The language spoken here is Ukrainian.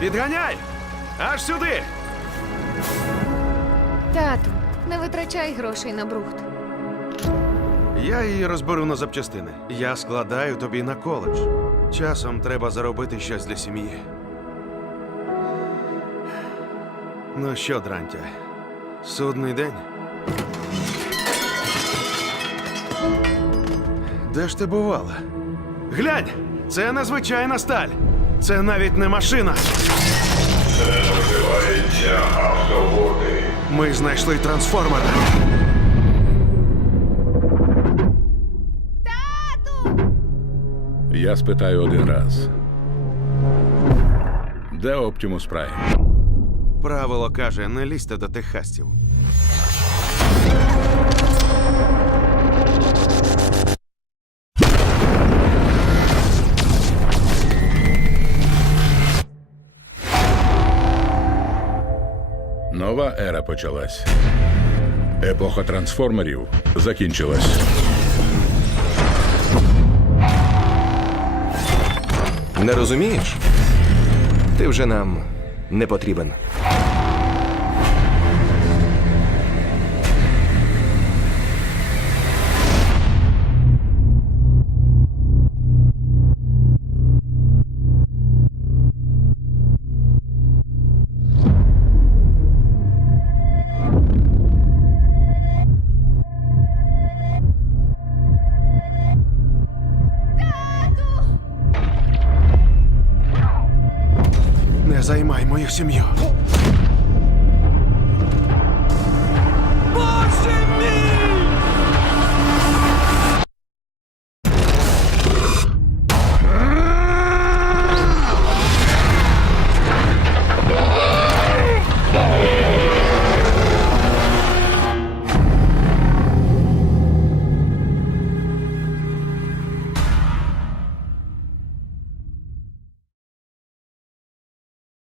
Підганяй! Аж сюди! Тату, не витрачай грошей на брухт. Я її розберу на запчастини. Я складаю тобі на коледж. Часом треба заробити щось для сім'ї. Ну що, дрантя, судний день. Де ж ти бувала? Глянь! Це незвичайна сталь. Це навіть не машина. Це Називається автоводи. Ми знайшли трансформера. Я спитаю один раз. Де Оптимус Прайм? Правило каже, не лізьте до техасців. Нова ера почалась. Епоха трансформерів закінчилась. Не розумієш? Ти вже нам не потрібен. займай мою сім'ю.